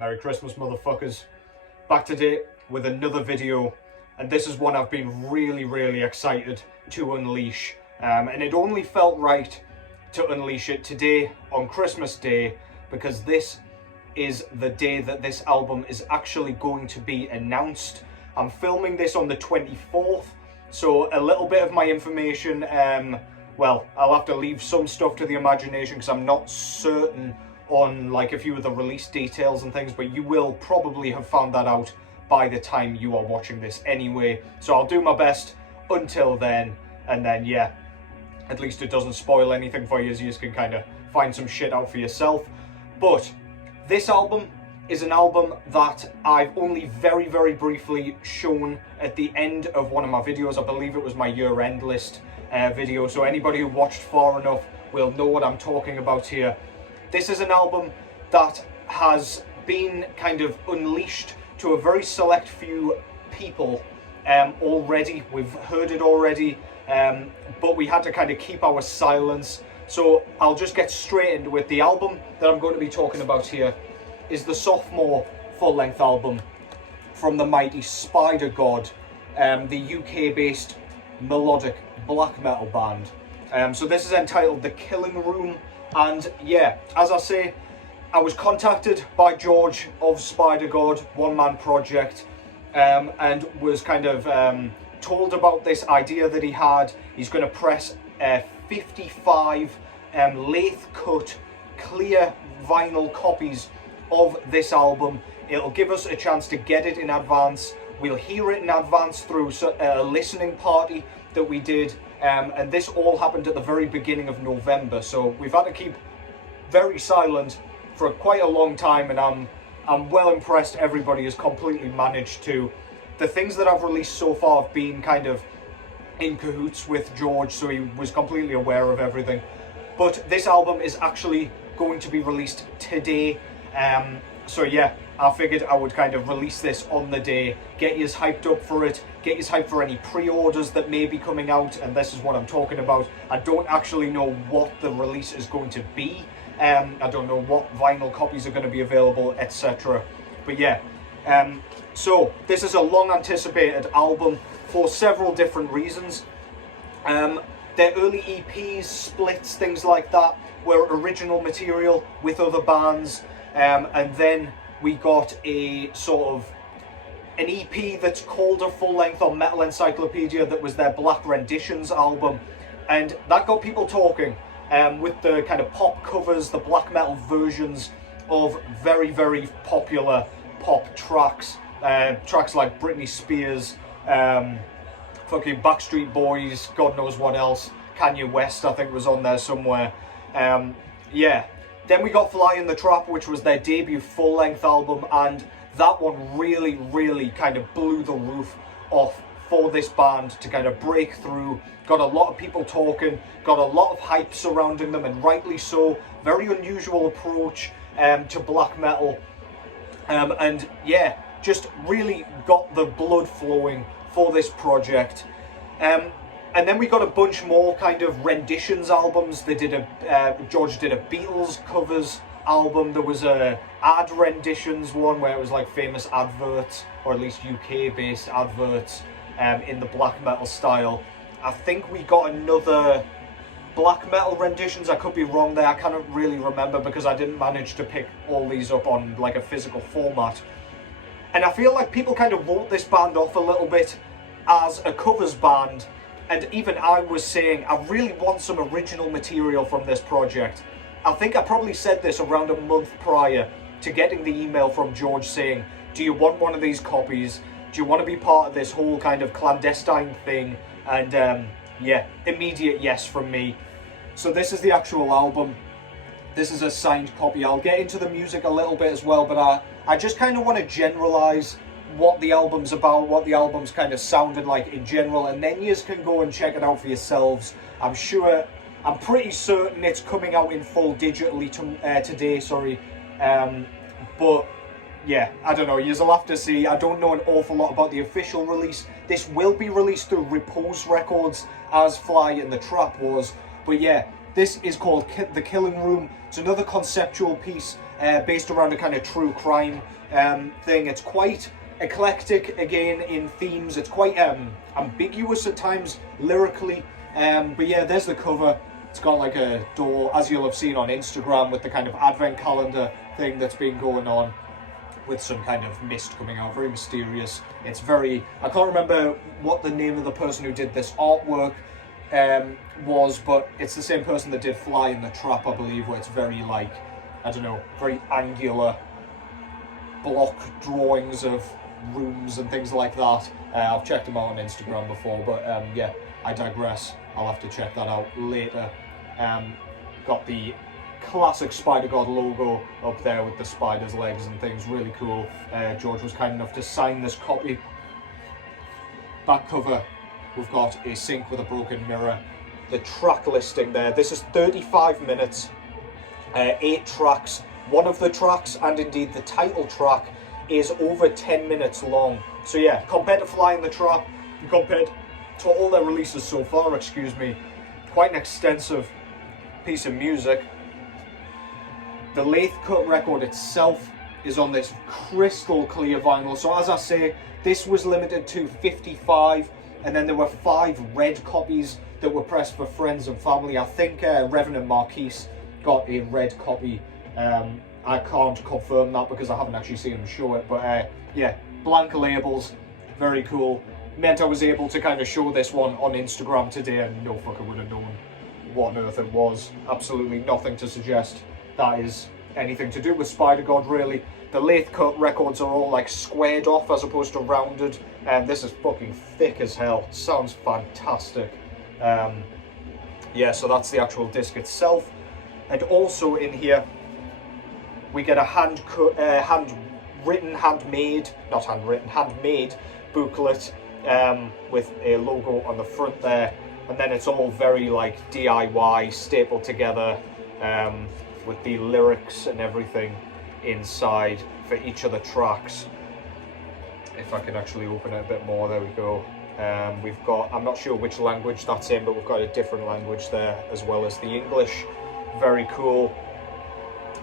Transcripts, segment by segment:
Merry Christmas, motherfuckers. Back today with another video, and this is one I've been really excited to unleash. And it only felt right to unleash it today on Christmas Day, because this is the day that this album is actually going to be announced. I'm filming this on the 24th, so a little bit of my information, well, I'll have to leave some stuff to the imagination because I'm not certain on like a few of the release details and things, but you will probably have found that out by the time you are watching this anyway. So I'll do my best until then, and then yeah, at least it doesn't spoil anything for you, as you can kind of find some shit out for yourself. But this album is an album that I've only very briefly shown at the end of one of my videos. I believe it was my year-end list video, so anybody who watched far enough will know what I'm talking about here. This is an album that has been kind of unleashed to a very select few people already. We've heard it already, but we had to kind of keep our silence. So I'll just get straight into it. The album that I'm going to be talking about here is the Sophomore full-length album from the mighty Spider God, the UK-based Melodic Black Metal band. So this is entitled The Killing Room. And yeah, as I say, I was contacted by George of Spider God, one-man project, and was kind of told about this idea that he had. He's going to press 55 lathe-cut, clear vinyl copies of this album. It'll give us a chance to get it in advance. We'll hear it in advance through a listening party that we did. And this all happened at the very beginning of November, so we've had to keep very silent for quite a long time, and I'm well impressed everybody has completely managed to. The things that I've released so far have been kind of in cahoots with George, so he was completely aware of everything. But this album is actually going to be released today, so yeah, I figured I would kind of release this on the day, get you hyped up for it, get you hyped for any pre-orders that may be coming out, and this is what I'm talking about. I don't actually know what the release is going to be. I don't know what vinyl copies are going to be available, etc. But yeah, so this is a long anticipated album for several different reasons. Their early EPs, splits, things like that were original material with other bands, and then we got a sort of an EP that's called a full-length on Metal Encyclopedia that was their Black Renditions album, and that got people talking with the kind of pop covers, the black metal versions of very popular pop tracks, tracks like Britney Spears, fucking Backstreet Boys, God knows what else, Kanye West I think was on there somewhere. Yeah. Then we got Fly in the Trap, which was their debut full-length album, and that one really kind of blew the roof off for this band to kind of break through. Got a lot of people talking, got a lot of hype surrounding them, and rightly so. Very unusual approach to black metal, and yeah, just really got the blood flowing for this project. And then we got a bunch more kind of renditions albums. They did George did a Beatles covers album. There was a ad renditions one where it was like famous adverts, or at least UK-based adverts, in the black metal style. I think we got another black metal renditions. I could be wrong there. I can't really remember because I didn't manage to pick all these up on like a physical format. And I feel like people kind of wrote this band off a little bit as a covers band. And even I was saying, I really want some original material from this project. I think I probably said this around a month prior to getting the email from George saying, do you want one of these copies? Do you want to be part of this whole kind of clandestine thing? And yeah, immediate yes from me. So this is the actual album. This is a signed copy. I'll get into the music a little bit as well, but I just kind of want to generalize what the album's about, what the album's kind of sounded like in general, and then you can go and check it out for yourselves. I'm pretty certain it's coming out in full digitally today, sorry. But yeah, I don't know, you'll have to see. I don't know an awful lot about the official release. This will be released through Repose Records, as Fly in the Trap was. But yeah, this is called The Killing Room. It's another conceptual piece, based around a kind of true crime thing. It's quite eclectic again in themes. It's quite ambiguous at times lyrically. But yeah, there's the cover. It's got like a door, as you'll have seen on Instagram, with the kind of advent calendar thing that's been going on, with some kind of mist coming out, very mysterious. It's very, I can't remember what the name of the person who did this artwork was, but it's the same person that did Fly in the Trap, I believe, where it's very like, I don't know, very angular block drawings of rooms and things like that. I've checked them out on Instagram before, but yeah, I digress. I'll have to check that out later. Got the classic Spider God logo up there with the spider's legs and things, really cool. George was kind enough to sign this copy. Back cover, we've got a sink with a broken mirror. The track listing there, this is 35 minutes, 8 tracks. One of the tracks, and indeed the title track, is over 10 minutes long. So yeah, compared to Fly in the Trap, compared to all their releases so far, excuse me, quite an extensive piece of music. The lathe cut record itself is on this crystal clear vinyl. So as I say, this was limited to 55, and then there were 5 red copies that were pressed for friends and family. I think Revenant Marquise got a red copy. I can't confirm that because I haven't actually seen him show it, but yeah, blank labels, very cool. Meant I was able to kind of show this one on Instagram today, and no fucker would have known what on earth it was. Absolutely nothing to suggest that is anything to do with Spider God, really. The lathe cut records are all like squared off as opposed to rounded, and this is fucking thick as hell. Sounds fantastic. Yeah, so that's the actual disc itself. And also in here we get a handmade booklet with a logo on the front there, and then it's all very like DIY, stapled together, with the lyrics and everything inside for each of the tracks. If I can actually open it a bit more, there we go. We've got, I'm not sure which language that's in, but we've got a different language there as well as the English. Very cool.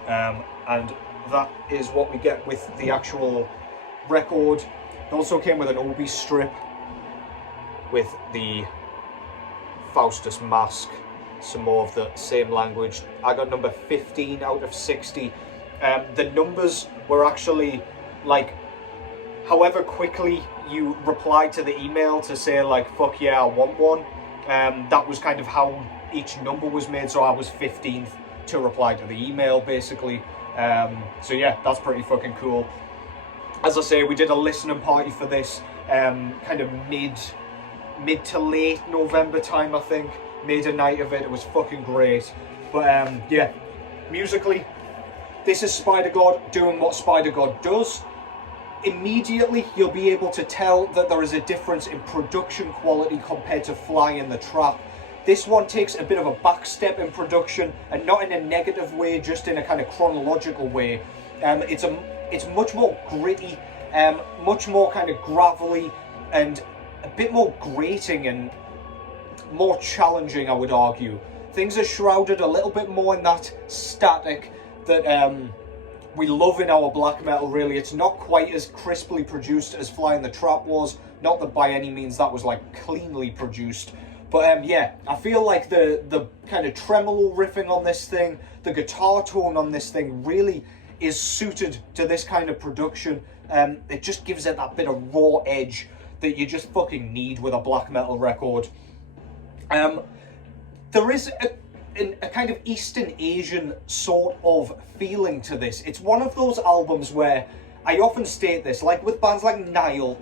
And that is what we get with the actual record. It also came with an Obi strip with the Faustus mask, some more of the same language. I got number 15 out of 60. The numbers were actually like, however quickly you replied to the email to say like, fuck yeah, I want one, that was kind of how each number was made. So I was 15th to reply to the email, basically. So yeah, that's pretty fucking cool. As I say, we did a listening party for this kind of mid to late November time, I think. Made a night of it. It was fucking great. But yeah, musically, this is Spider God doing what Spider God does. Immediately you'll be able to tell that there is a difference in production quality compared to Fly in the Trap. This one takes a bit of a back step in production, and not in a negative way, just in a kind of chronological way. It's much more gritty, much more kind of gravelly, and a bit more grating and more challenging, I would argue. Things are shrouded a little bit more in that static that we love in our black metal, really. It's not quite as crisply produced as Fly in the Trap was. Not that by any means that was like cleanly produced. But yeah, I feel like the kind of tremolo riffing on this thing, the guitar tone on this thing really is suited to this kind of production. It just gives it that bit of raw edge that you just fucking need with a black metal record. There is a kind of Eastern Asian sort of feeling to this. It's one of those albums where I often state this, like with bands like Nile,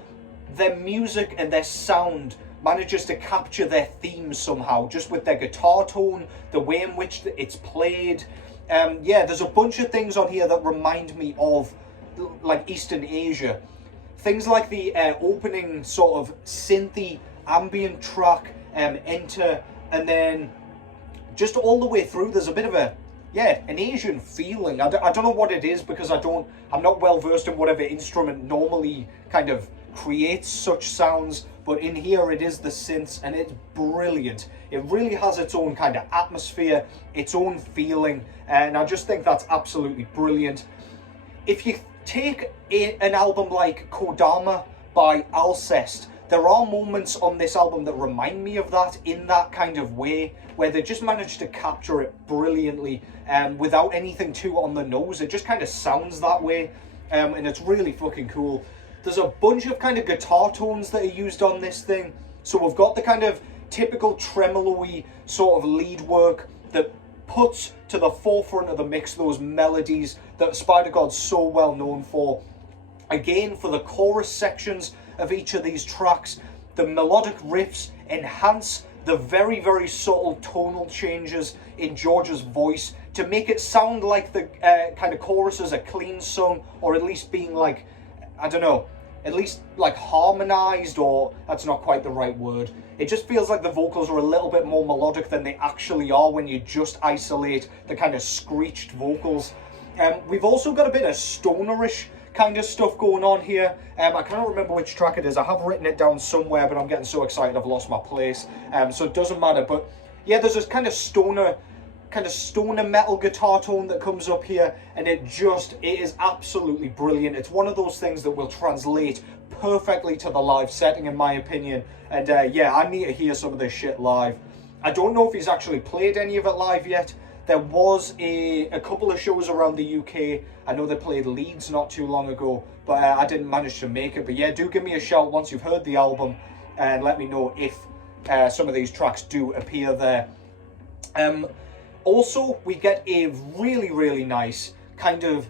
their music and their sound manages to capture their themes somehow, just with their guitar tone, the way in which it's played. Yeah, there's a bunch of things on here that remind me of like Eastern Asia. Things like the opening sort of synthy ambient track, Enter, and then just all the way through there's a bit of a, yeah, an Asian feeling. I don't know what it is, because I'm not well versed in whatever instrument normally kind of creates such sounds, but in here it is the synths, and it's brilliant. It really has its own kind of atmosphere, its own feeling, and I just think that's absolutely brilliant. If you take an album like Kodama by Alcest, there are moments on this album that remind me of that in that kind of way, where they just managed to capture it brilliantly without anything too on the nose. It just kind of sounds that way, and it's really fucking cool. There's a bunch of kind of guitar tones that are used on this thing. So we've got the kind of typical tremolo-y sort of lead work that puts to the forefront of the mix those melodies that Spider-God's so well known for. Again, for the chorus sections of each of these tracks, the melodic riffs enhance the very, very subtle tonal changes in George's voice to make it sound like the kind of choruses are clean sung, or at least being like, I don't know, at least like harmonized, or that's not quite the right word. It just feels like the vocals are a little bit more melodic than they actually are when you just isolate the kind of screeched vocals. We've also got a bit of stonerish kind of stuff going on here. I can't remember which track it is. I have written it down somewhere, but I'm getting so excited I've lost my place. So it doesn't matter. But yeah, there's this kind of stoner metal guitar tone that comes up here, and it is absolutely brilliant. It's one of those things that will translate perfectly to the live setting, in my opinion. And yeah, I need to hear some of this shit live. I don't know if he's actually played any of it live yet. There was a couple of shows around the UK. I know they played Leeds not too long ago, but I didn't manage to make it. But yeah, do give me a shout once you've heard the album, and let me know if some of these tracks do appear there. Also, we get a really, really nice kind of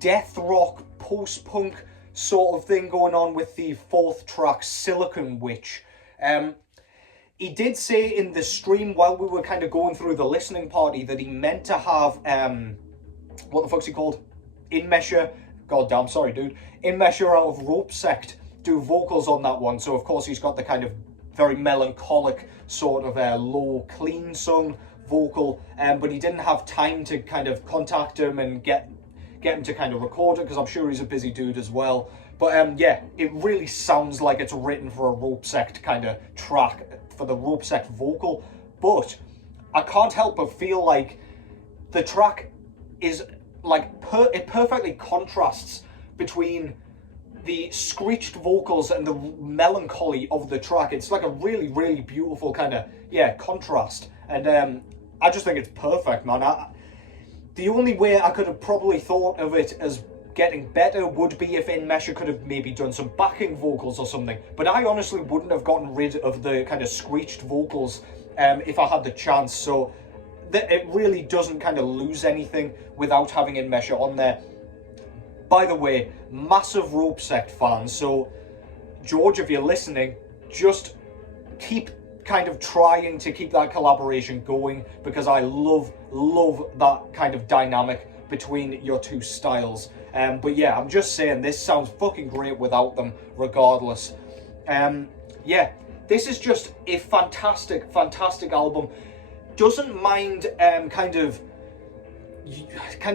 death rock, post-punk sort of thing going on with the fourth track, Silicon Witch. He did say in the stream while we were kind of going through the listening party that he meant to have, what the fuck's he called? Inmesher. God damn, sorry dude. Inmesher out of Rope Sect do vocals on that one. So of course he's got the kind of very melancholic sort of low, clean sung vocal, but he didn't have time to kind of contact him and get him to kind of record it, because I'm sure he's a busy dude as well. But yeah, it really sounds like it's written for a Rope Sect kind of track, for the Rope Sect vocal. But I can't help but feel like the track is like, it perfectly contrasts between the screeched vocals and the melancholy of the track. It's like a really, really beautiful kind of, yeah, contrast. And I just think it's perfect, man. The only way I could have probably thought of it as getting better would be if Inmesher could have maybe done some backing vocals or something. But I honestly wouldn't have gotten rid of the kind of screeched vocals if I had the chance. So it really doesn't kind of lose anything without having Inmesher on there. By the way, massive Rope Sect fan. So George, if you're listening, just keep kind of trying to keep that collaboration going, because I love that kind of dynamic between your two styles. But yeah, I'm just saying, this sounds fucking great without them regardless. Yeah, this is just a fantastic album. Doesn't mind kind of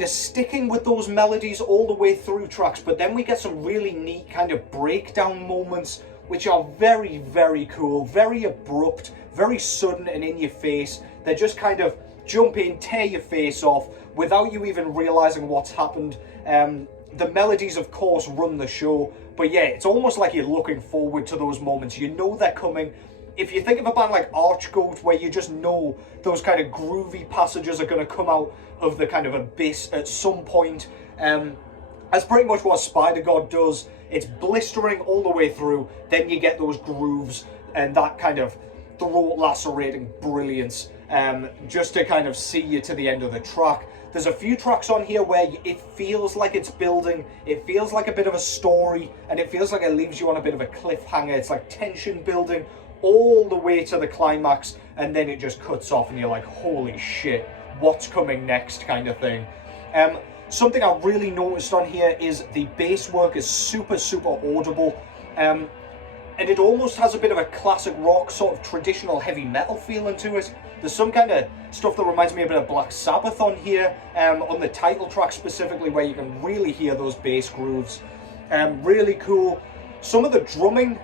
sticking with those melodies all the way through tracks, but then we get some really neat kind of breakdown moments which are very, very cool, very abrupt, very sudden and in your face. They just kind of jump in, tear your face off without you even realizing what's happened. The melodies, of course, run the show, but yeah, it's almost like you're looking forward to those moments. You know they're coming. If you think of a band like Archgoat, where you just know those kind of groovy passages are going to come out of the kind of abyss at some point, that's pretty much what Spider-God does. It's blistering all the way through, then you get those grooves and that kind of throat-lacerating brilliance, just to kind of see you to the end of the track. There's a few tracks on here where it feels like it's building, it feels like a bit of a story, and it feels like it leaves you on a bit of a cliffhanger. It's like tension building all the way to the climax, and then it just cuts off and you're like, holy shit, what's coming next kind of thing. Something I really noticed on here is the bass work is super, super audible, and it almost has a bit of a classic rock, sort of traditional heavy metal feeling to it. There's some kind of stuff that reminds me a bit of Black Sabbath on here, on the title track specifically, where you can really hear those bass grooves. Really cool. Some of the drumming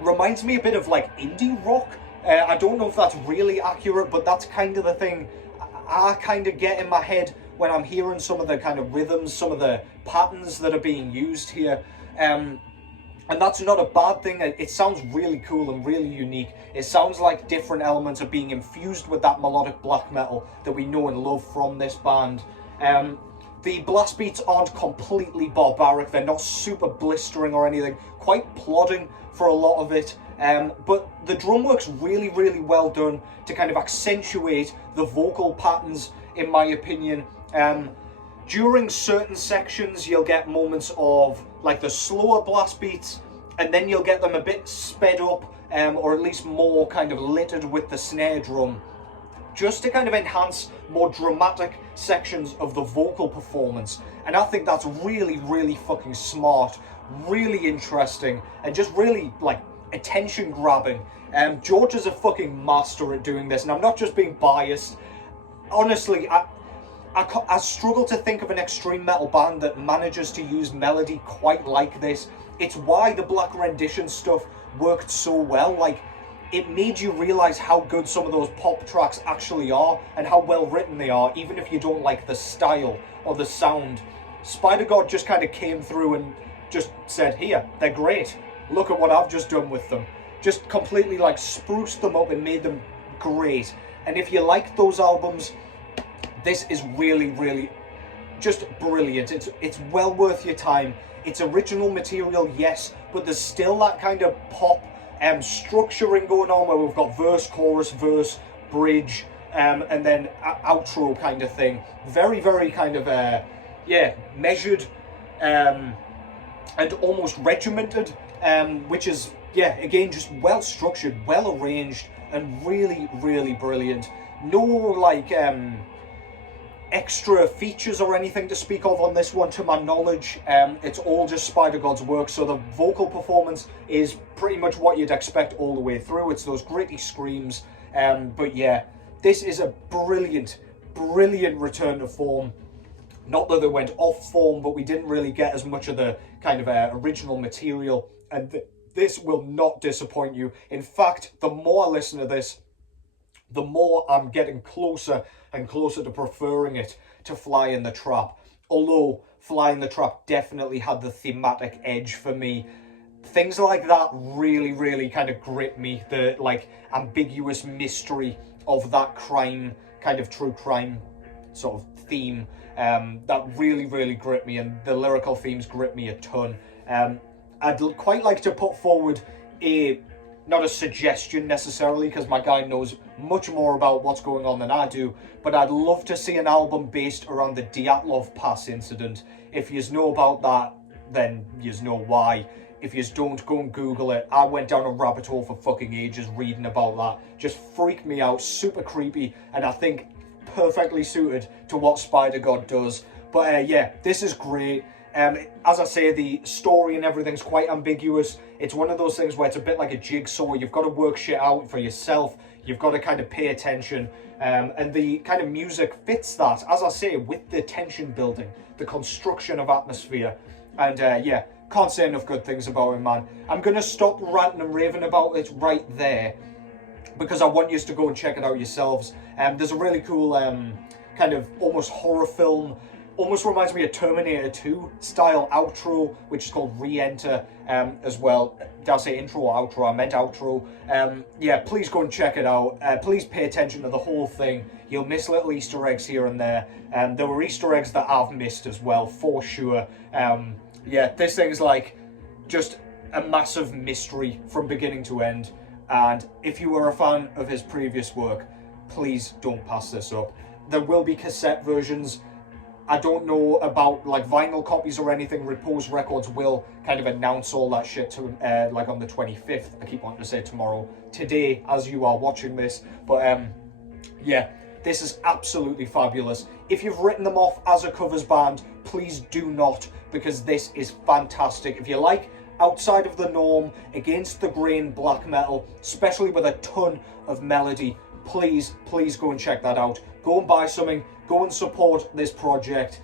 reminds me a bit of like indie rock. I don't know if that's really accurate, but that's kind of the thing I kind of get in my head when I'm hearing some of the kind of rhythms, some of the patterns that are being used here. And that's not a bad thing. It sounds really cool and really unique. It sounds like different elements are being infused with that melodic black metal that we know and love from this band. The blast beats aren't completely barbaric. They're not super blistering or anything. Quite plodding for a lot of it. But the drum work's really, really well done to kind of accentuate the vocal patterns, in my opinion. During certain sections, you'll get moments of like the slower blast beats, and then you'll get them a bit sped up, or at least more kind of littered with the snare drum, just to kind of enhance more dramatic sections of the vocal performance. And I think that's really, really fucking smart, really interesting, and just really like attention grabbing. George is a fucking master at doing this, and I'm not just being biased. Honestly, I struggle to think of an extreme metal band that manages to use melody quite like this. It's why the Black Rendition stuff worked so well. Like, it made you realize how good some of those pop tracks actually are and how well written they are, even if you don't like the style or the sound. Spider God just kind of came through and just said, here, they're great. Look at what I've just done with them. Just completely like spruced them up and made them great. And if you like those albums, this is really, really just brilliant. It's well worth your time. It's original material, yes, but there's still that kind of pop structuring going on where we've got verse, chorus, verse, bridge, and then outro kind of thing. Very, very kind of, measured and almost regimented, which is, again, just well structured, well arranged, and really, really brilliant. No, like, extra features or anything to speak of on this one, to my knowledge. It's all just Spider God's work, so the vocal performance is pretty much what you'd expect all the way through. It's those gritty screams, but yeah, this is a brilliant, brilliant return to form. Not that they went off form, but we didn't really get as much of the kind of original material, and this will not disappoint you. In fact, the more I listen to this, the more I'm getting closer and closer to preferring it to Fly in the Trap. Although Fly in the Trap definitely had the thematic edge for me. Things like that really, really kind of grip me. The like ambiguous mystery of that crime, kind of true crime sort of theme, that really, really grip me, and the lyrical themes grip me a ton. I'd quite like to put forward not a suggestion necessarily, because my guy knows much more about what's going on than I do, but I'd love to see an album based around the Dyatlov Pass incident. If yous know about that, then yous know why. If yous don't, go and Google it. I went down a rabbit hole for fucking ages reading about that. Just freaked me out, super creepy, and I think perfectly suited to what Spider God does. But this is great. As I say, the story and everything's quite ambiguous. It's one of those things where it's a bit like a jigsaw. You've got to work shit out for yourself. You've got to kind of pay attention. And the kind of music fits that, as I say, with the tension building, the construction of atmosphere. And can't say enough good things about him, man. I'm going to stop ranting and raving about it right there, because I want you to go and check it out yourselves. There's a really cool kind of almost horror film, almost reminds me of Terminator 2 style outro, which is called Re-Enter as well. Did I say intro or outro? I meant outro. Please go and check it out. Please pay attention to the whole thing. You'll miss little Easter eggs here and there. There were Easter eggs that I've missed as well, for sure. This thing's like just a massive mystery from beginning to end. And if you were a fan of his previous work, please don't pass this up. There will be cassette versions. I don't know about like vinyl copies or anything. Repose Records will kind of announce all that shit to like on the 25th. I keep wanting to say tomorrow. Today, as you are watching this. But this is absolutely fabulous. If you've written them off as a covers band, please do not, because this is fantastic. If you like outside of the norm, against the grain black metal, especially with a ton of melody, please go and check that out. Go and buy something. Go and support this project.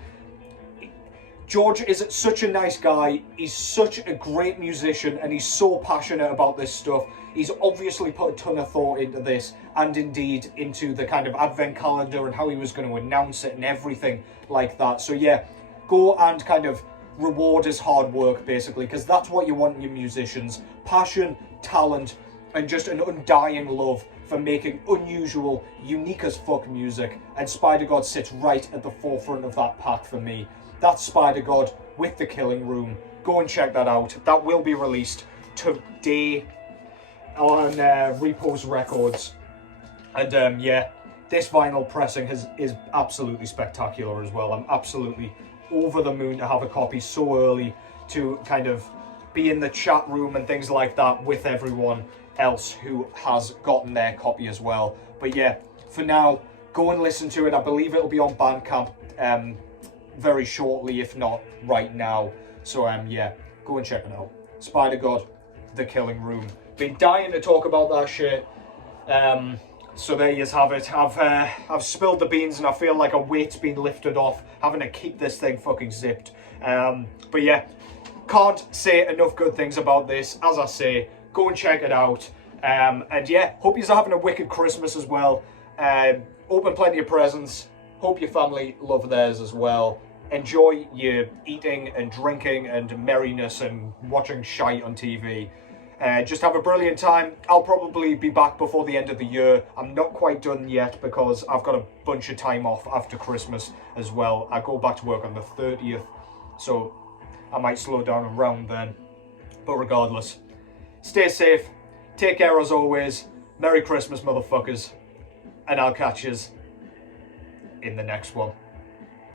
George is such a nice guy. He's such a great musician, and he's so passionate about this stuff. He's obviously put a ton of thought into this, and indeed into the kind of advent calendar and how he was going to announce it and everything like that. So yeah, go and kind of reward his hard work, basically, because that's what you want in your musicians: passion, talent, and just an undying love for making unusual, unique as fuck music. And Spider God sits right at the forefront of that pack for me. That's Spider God with The Killing Room. Go and check that out. That will be released today on Repose Records. And yeah, this vinyl pressing is absolutely spectacular as well. I'm absolutely over the moon to have a copy so early, to kind of be in the chat room and things like that with everyone else who has gotten their copy as well. But yeah, for now, go and listen to it. I believe it'll be on Bandcamp very shortly, if not right now. So yeah, go and check it out. Spider God, The Killing Room. Been dying to talk about that shit. So there you have it. I've spilled the beans, and I feel like a weight's been lifted off having to keep this thing fucking zipped. But yeah, can't say enough good things about this. As I say, go and check it out. And yeah, hope you're having a wicked Christmas as well. Open plenty of presents. Hope your family love theirs as well. Enjoy your eating and drinking and merriness and watching shite on TV. Just have a brilliant time. I'll probably be back before the end of the year. I'm not quite done yet because I've got a bunch of time off after Christmas as well. I go back to work on the 30th, so I might slow down around then. But regardless, stay safe, take care as always, Merry Christmas, motherfuckers, and I'll catch yous in the next one.